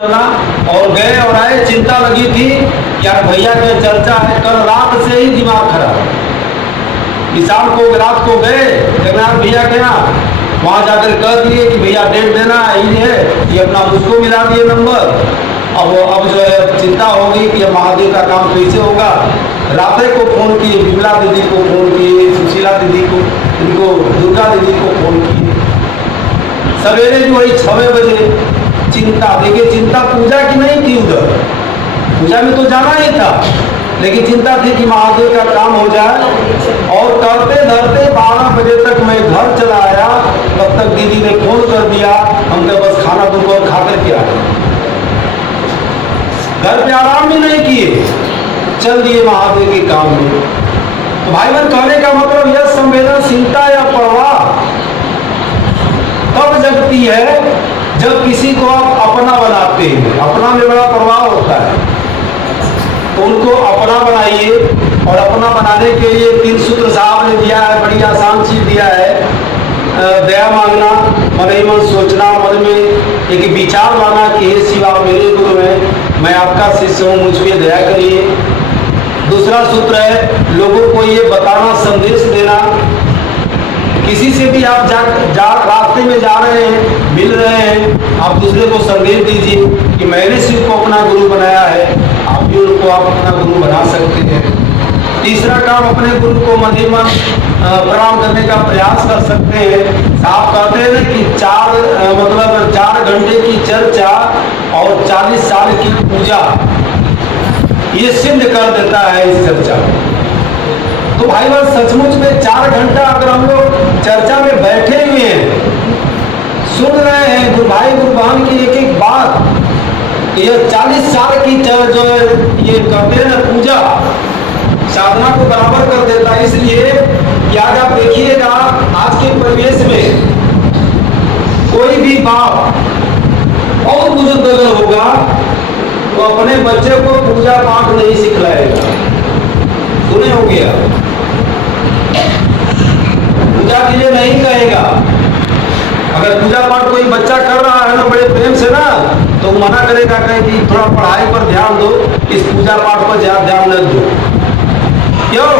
और गए और आए, चिंता लगी थी यार भैया का चर्चा है, कल रात से ही दिमाग खराब। शाम को रात को गए जगन्नाथ भैया के यहाँ, वहाँ जाकर कह दिए कि भैया डेट देना यही है, ये अपना उसको मिला दिए नंबर। अब जो है चिंता हो गई कि महादेव का काम कैसे होगा। राधे को फोन किए, विमला दीदी को फोन किए, सुशीला दीदी को, इनको दुर्गा दीदी को फोन किए। सवेरे जो वही 6 बजे चिंता, देखिए चिंता पूजा की नहीं थी, उधर पूजा में तो जाना ही था, लेकिन चिंता थी कि महादेव का काम हो जाए। और करते धरते 12 बजे तक मैं घर चला आया, तब तक दीदी ने फोन कर दिया, हमने बस खाना दोपहर खा करके आए, घर पे आराम भी नहीं किए, चल दिए महादेव के काम में। तो भाई बहन कहने का मतलब यह संवेदनशीलता या परवाह तब जगती है जब किसी को आप अपना बनाते हैं। अपना में बड़ा प्रभाव होता है, तो उनको अपना बनाइए। और अपना बनाने के लिए 3 सूत्र साहब ने दिया है, बड़ी आसान चीज दिया है। दया मांगना, मन ही मन सोचना, मन में एक विचार लाना कि हे शिवा मेरे गुरु हैं, मैं आपका शिष्य हूँ, मुझ पर दया करिए। दूसरा सूत्र है लोगों को ये बताना, संदेश देना। किसी से भी आप रास्ते में जा रहे हैं, मिल रहे हैं, आप दूसरे को संदेश दीजिए कि मैंने शिव को अपना गुरु बनाया है, आप भी उनको आप अपना गुरु बना सकते हैं। तीसरा काम, अपने गुरु को मन ही मन प्रणाम करने का प्रयास कर सकते हैं। आप कहते हैं कि 4 घंटे की चर्चा और 40 साल की पूजा, ये सिद्ध कर देता है इस चर्चा। तो भाई बस सचमुच में 4 घंटा अगर हम लोग चर्चा में बैठे हुए हैं, सुन रहे हैं गुरु भाई गुरु बहन की एक एक बात, ये 40 साल की जो है ये कहते हैं ना पूजा, साधना को बराबर कर देता है। इसलिए क्या आप देखिएगा आज के परिवेश में कोई भी बाप और बुजुर्ग अगर होगा तो अपने बच्चे को पूजा पाठ नहीं सिखलाएगा। सुने हो गया, पूजा के लिए नहीं कहेगा। अगर पूजा पाठ कोई बच्चा कर रहा है ना बड़े प्रेम से ना, तो मना करेगा, कहे कि थोड़ा पढ़ाई पर ध्यान दो, इस पूजा पाठ पर ज्यादा ध्यान न दो। क्यों?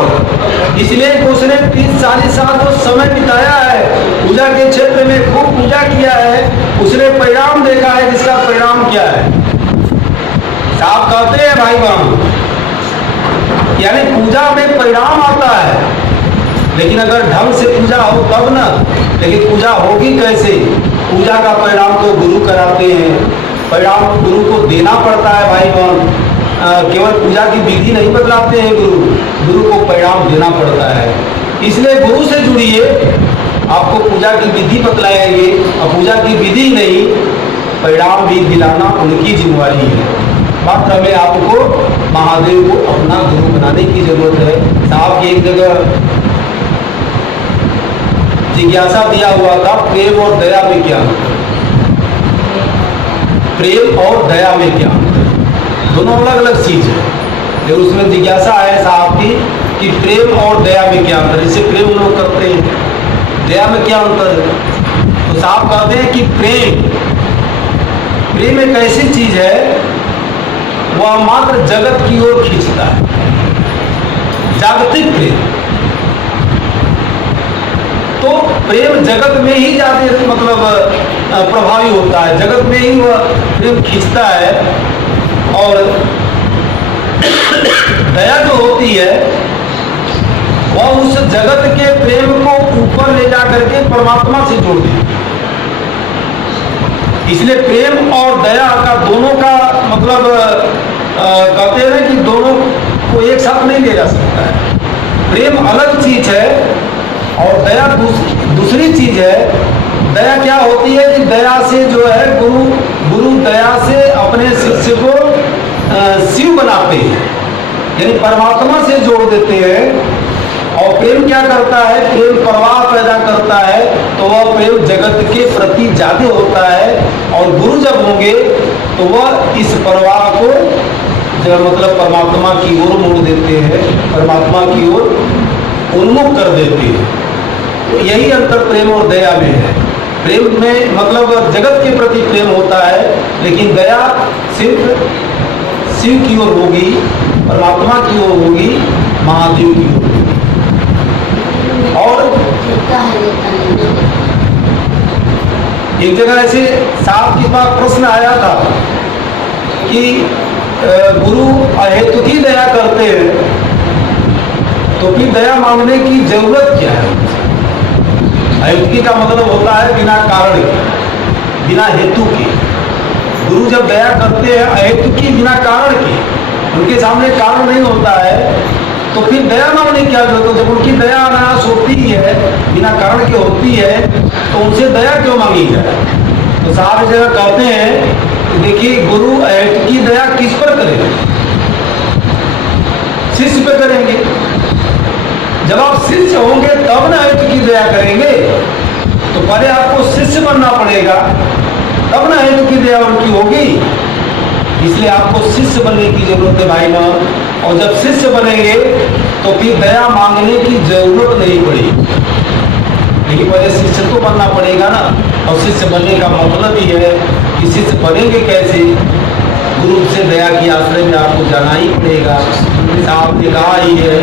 इसलिए उसने 30-40 साल जो समय बिताया है पूजा के क्षेत्र में, खूब पूजा किया है, उसने परिणाम देखा है, जिसका परिणाम क्या है साहब कहते हैं भाई बहन, यानी पूजा में परिणाम आता है। लेकिन अगर ढंग से पूजा हो तब ना, लेकिन पूजा होगी कैसे? पूजा का परिणाम तो गुरु कराते हैं, परिणाम गुरु को देना पड़ता है भाई बहन। केवल पूजा की विधि नहीं बदलाते हैं गुरु को परिणाम देना पड़ता है। इसलिए गुरु से जुड़िए, आपको पूजा की विधि बतलाएंगे, और पूजा की विधि नहीं परिणाम भी दिलाना उनकी जिम्मेवारी है। मात्र हमें आपको महादेव को अपना गुरु बनाने की जरूरत है। साहब की एक जगह जिज्ञासा दिया हुआ था, प्रेम और दया में क्या अंतर? प्रेम और दया में क्या अंतर? दोनों अलग अलग चीज है, लेकिन उसमें जिज्ञासा है साहब की कि प्रेम और दया में क्या अंतर? जैसे प्रेम लोग करते हैं, दया में क्या अंतर है? तो साहब कहते हैं कि प्रेम एक ऐसी चीज है, वह मात्र जगत की ओर खींचता है, जागतिक प्रेम। तो प्रेम जगत में ही ज्यादा मतलब प्रभावी होता है, जगत में ही वह प्रेम खींचता है। और दया जो होती है वह उस जगत के प्रेम को ऊपर ले जा करके परमात्मा से जोड़ देती है। इसलिए प्रेम और दया का दोनों का मतलब कहते हैं कि दोनों को एक साथ नहीं ले जा सकता है। प्रेम अलग चीज है और दया दूसरी चीज है। दया क्या होती है कि दया से जो है गुरु दया से अपने शिष्य को शिव बनाते हैं, यानी परमात्मा से जोड़ देते हैं। और प्रेम क्या करता है? प्रेम प्रवाह पैदा करता है, तो वह प्रेम जगत के प्रति ज्यादा होता है। और गुरु जब होंगे तो वह इस प्रवाह को जब मतलब परमात्मा की ओर मोड़ देते हैं, परमात्मा की ओर उन्मुख कर देते हैं। तो यही अंतर प्रेम और दया में है। प्रेम में मतलब जगत के प्रति प्रेम होता है, लेकिन दया सिर्फ शिव की ओर होगी, परमात्मा की ओर होगी, महादेव की ओर होगी। और एक जगह ऐसे साहब के पास प्रश्न आया था कि गुरु अहेतु की दया करते हैं तो फिर दया मांगने की जरूरत क्या है। अहेतुकी का मतलब होता है बिना कारण के, बिना हेतु के। गुरु जब दया करते हैं अहेतुकी, बिना कारण के, उनके सामने कारण नहीं होता है, तो फिर दया मांगने की क्या जरूरत है। जब उनकी दया अनायास होती है, बिना कारण के होती है, तो उनसे दया क्यों मांगी जाए। तो साहब इस जगह कहते हैं, देखिए गुरु अहेतुकी दया किस पर करेंगे, शिष्य पे करेंगे। जब आप शिष्य होंगे तब ना अहेतुकी दया करेंगे, तो पहले आपको शिष्य बनना पड़ेगा, तब ना अहेतुकी दया उनकी होगी। इसलिए आपको शिष्य बनने की जरूरत है भाई बहन। और जब शिष्य बनेंगे तो फिर दया मांगने की जरूरत नहीं पड़ेगी, लेकिन पहले शिष्य तो बनना पड़ेगा ना। और शिष्य बनने का मतलब ही है कि शिष्य बनेंगे कैसे, गुरु से दया की आश्रय में आपको जाना ही पड़ेगा। साहब ने कहा ही है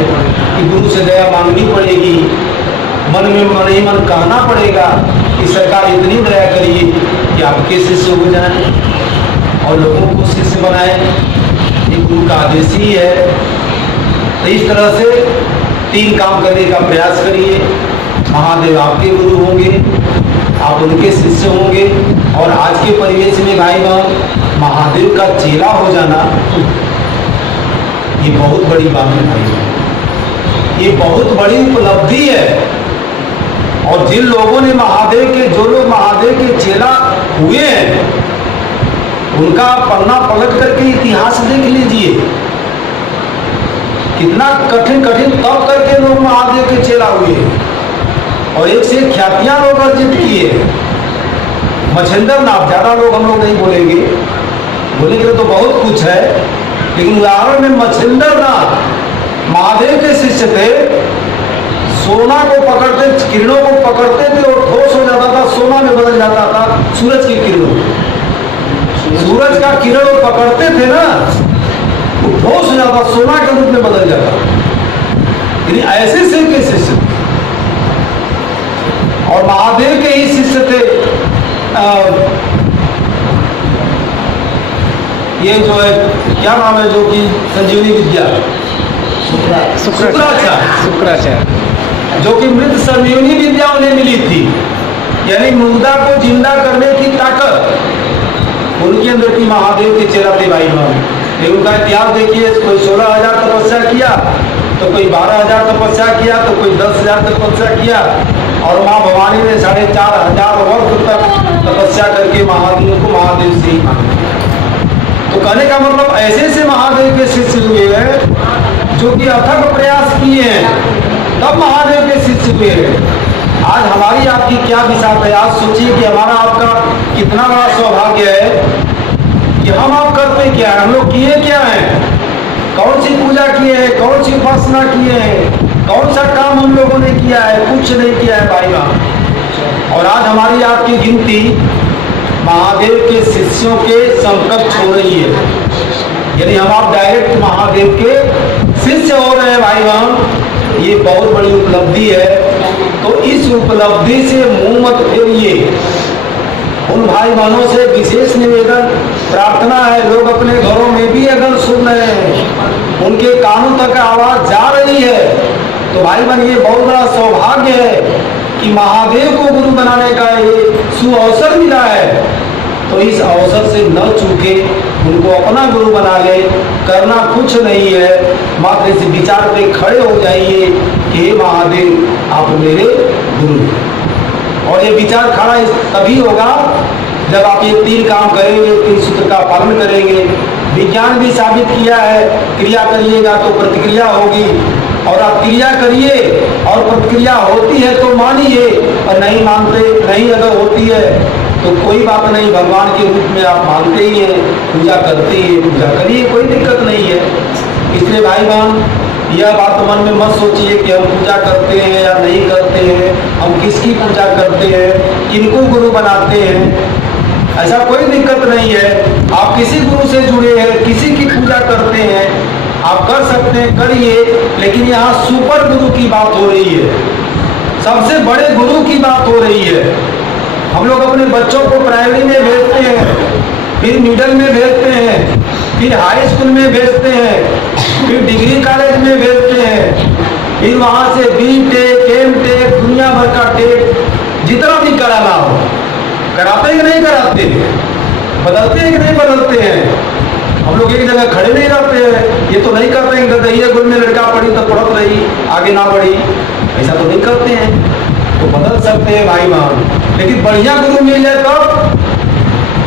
कि गुरु से दया मांगनी पड़ेगी, मन में मन ही मन कहना पड़ेगा कि सरकार इतनी दया करिए कि आपके शिष्य हो जाए और लोगों को शिष्य बनाए। ये गुरु का आदेश ही है। तो इस तरह से 3 काम करने का प्रयास करिए। महादेव आपके गुरु होंगे, आप उनके शिष्य होंगे, और आज के परिवेश में भाई बहन महादेव का चेला हो जाना ये बहुत बड़ी बात है भाई, ये बहुत बड़ी उपलब्धि है। और जिन लोगों ने महादेव के, जो लोग महादेव के चेला हुए हैं, उनका पन्ना पलट करके इतिहास देख लीजिए। कितना कठिन कठिन तप करके लोग महादेव के चेला हुए और एक से ख्यातियां लोग अर्जित किए। मच्छिंद्र नाथ, ज्यादा लोग हम लोग नहीं बोलेंगे तो बहुत कुछ है, लेकिन उदाहरण में मच्छिंद्र नाथ महादेव के शिष्य थे। सोना को पकड़ते, किरणों को पकड़ते थे और ठोस हो जाता था, सोना में बदल जाता था सूरज की किरणों। सूरज का किरण वो पकड़ते थे ना, वो ठोस हो जाता, सोना के रूप में बदल जाता। यानी ऐसे शिव के शिष्य थे। और महादेव के ही शिष्य थे ये जो है, क्या नाम है, जो कि संजीवनी विद्या, शुक्राचार्य, जो कि मृत संजीवनी विद्या उन्हें मिली थी। यानी मुर्दा को जिंदा करने की ताकत उनके अंदर थी। महादेव के चेला थे भाई बहन। उनका इतिहास देखिए, कोई 16,000 तपस्या किया, तो कोई 12,000 तपस्या किया, तो कोई 10,000 तपस्या किया, और माँ भवानी ने 4,500 वर्ष तक तपस्या करके महादेव को महादेव से ही माना। तो कहने का मतलब ऐसे से महादेव के शिष्य हुए हैं जो कि अथक प्रयास किए हैं, तब महादेव के शिष्य हुए हैं। आज हमारी आपकी क्या विशाल है। आज सोचिए कि हमारा आपका कितना बड़ा सौभाग्य है कि हम आप करते क्या है, हम लोग किए क्या है, कौन सी पूजा किए हैं, कौन सी उपासना किए हैं, कौन सा काम हम लोगों ने किया है, कुछ नहीं किया है भाई बहन। और आज हमारी आपकी गिनती महादेव के शिष्यों के समकक्ष हो रही है। यानी हम आप डायरेक्ट महादेव के शिष्य हो रहे हैं भाई बहन। ये बहुत बड़ी उपलब्धि है। तो इस उपलब्धि से मुंह मत फेरिए। उन भाई बहनों से विशेष निवेदन प्रार्थना है, लोग अपने घरों में भी अगर सुन रहे हैं, उनके कानों तक आवाज जा रही है, तो भाई बहन ये बहुत बड़ा सौभाग्य है कि महादेव को गुरु बनाने का ये सुअवसर मिला है। तो इस अवसर से न चूके, उनको अपना गुरु बना ले। करना कुछ नहीं है, मात्र इस विचार पे खड़े हो जाइए कि हे महादेव आप मेरे गुरु हैं। और ये विचार खड़ा तभी होगा जब आप ये 3 काम करेंगे, 3 सूत्र का पालन करेंगे। विज्ञान भी साबित किया है, क्रिया करिएगा तो प्रतिक्रिया होगी, और आप क्रिया करिए और प्रतिक्रिया होती है तो मानिए, और नहीं मानते, नहीं अगर होती है तो कोई बात नहीं, भगवान के रूप में आप मानते ही हैं, पूजा करते ही, पूजा करिए, कोई दिक्कत नहीं है। इसलिए भाई बहन यह बात मन में मत सोचिए कि हम पूजा करते हैं या नहीं करते हैं, हम किसकी पूजा करते हैं, किनको गुरु बनाते हैं, ऐसा कोई दिक्कत नहीं है। आप किसी गुरु से जुड़े हैं, किसी की पूजा करते हैं, आप कर सकते हैं, करिए, लेकिन यहाँ सुपर गुरु की बात हो रही है, सबसे बड़े गुरु की बात हो रही है। हम लोग अपने बच्चों को प्राइमरी में भेजते हैं, फिर मिडिल में भेजते हैं, फिर हाई स्कूल में भेजते हैं, फिर डिग्री कॉलेज में भेजते हैं, फिर वहाँ से B.Tech, M.Tech, दुनिया भर का टेक जितना भी कराना हो कराते हैं कि नहीं कराते हैं, बदलते हैं कि नहीं बदलते हैं। हम लोग एक जगह खड़े नहीं रहते हैं, ये तो नहीं करते हैं गदहिया गुरु में लड़का पढ़ी तो पढ़त रही, आगे ना बढ़ी, ऐसा तो नहीं करते हैं। तो बदल सकते हैं भाई बहन, लेकिन बढ़िया गुरु मिल जाए तब,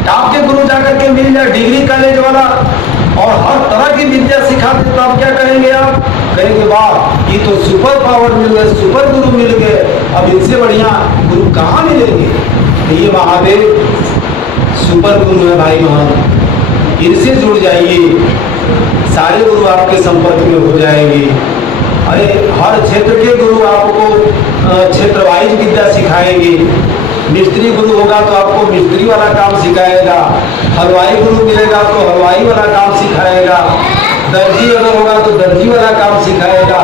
टॉप के गुरु जाकर के मिल जाए, डिग्री कॉलेज वाला, और हर तरह की विद्या सिखा दे, तो आप क्या कहेंगे? आप कहेंगे वाह, ये तो सुपर पावर मिल गए, सुपर गुरु मिल गए, अब इनसे बढ़िया गुरु कहाँ मिलेंगे? ये महादेव सुपर गुरु है भाई बहन, इनसे जुड़ जाइए, सारे गुरु आपके संपर्क में हो जाएंगे। अरे हर क्षेत्र के गुरु आपको क्षेत्र वाइज विद्या सिखाएंगे। मिस्त्री गुरु होगा तो आपको मिस्त्री वाला काम सिखाएगा, हलवाई गुरु मिलेगा तो हलवाई वाला काम सिखाएगा, दर्जी अगर होगा तो दर्जी वाला काम सिखाएगा।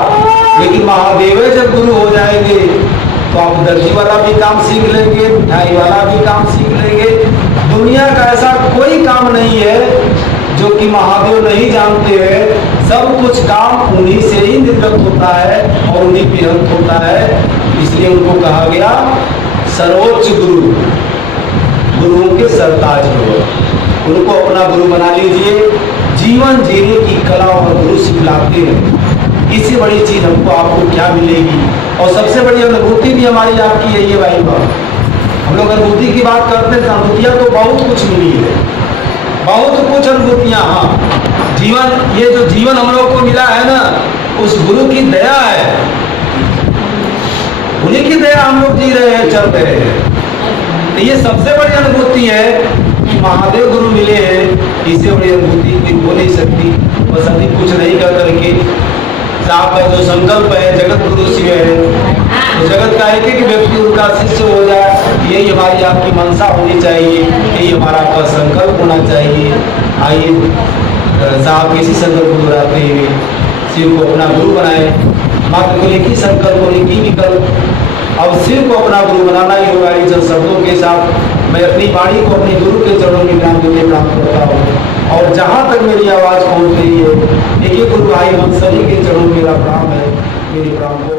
लेकिन महादेव जब गुरु हो जाएंगे तो आप दर्जी वाला भी काम सीख लेंगे, मिठाई वाला भी काम सीख लेंगे। दुनिया का ऐसा कोई काम नहीं है जो कि महादेव नहीं जानते हैं। सब कुछ काम उन्हीं से ही निर्गत होता है और उन्हीं पे अंत होता है। इसलिए उनको कहा गया सर्वोच्च गुरु, गुरुओं के सरताज गुरु। उनको अपना गुरु बना लीजिए। जीवन जीने की कला और गुरु सिखलाते हैं, इससे बड़ी चीज हमको आपको क्या मिलेगी? और सबसे बड़ी अनुभूति भी हमारी आपकी यही है भाई बहन। हम लोग अनुभूति की बात करते हैं, अनुभूतियाँ तो बहुत कुछ मिली है, बहुत कुछ अनुभूतियाँ। हाँ, जीवन, ये जो जीवन हम लोग को मिला है ना, उस गुरु की दया है, उन्हीं की दया हम लोग जी रहे हैं, चल रहे हैं। तो ये सबसे बड़ी अनुभूति है कि महादेव गुरु मिले हैं। इससे बड़ी अनुभूति कोई हो नहीं सकती। बस अभी कुछ नहीं कर करके आपका जो संकल्प है जगत गुरु शिव है, तो जगत का एक व्यक्ति उनका शिष्य हो जाए, यही हमारी आपकी मनसा होनी चाहिए, यही हमारा आपका संकल्प होना चाहिए। आइए साहब किसी संकल्प को दोहराते हुए शिव को अपना गुरु बनाए। मात्र को एक ही संकल्प और एक ही विकल्प, अब शिव को अपना गुरु बनाना ही होगा। इन शब्दों के साथ मैं अपनी वाणी को अपने गुरु के चरणों में प्राप्त करता हूँ। और जहाँ तक मेरी आवाज़ पहुँच रही है, एक गुरु भाई हम सभी के चरणों में मेरा प्रणाम है। मेरी प्रणाम को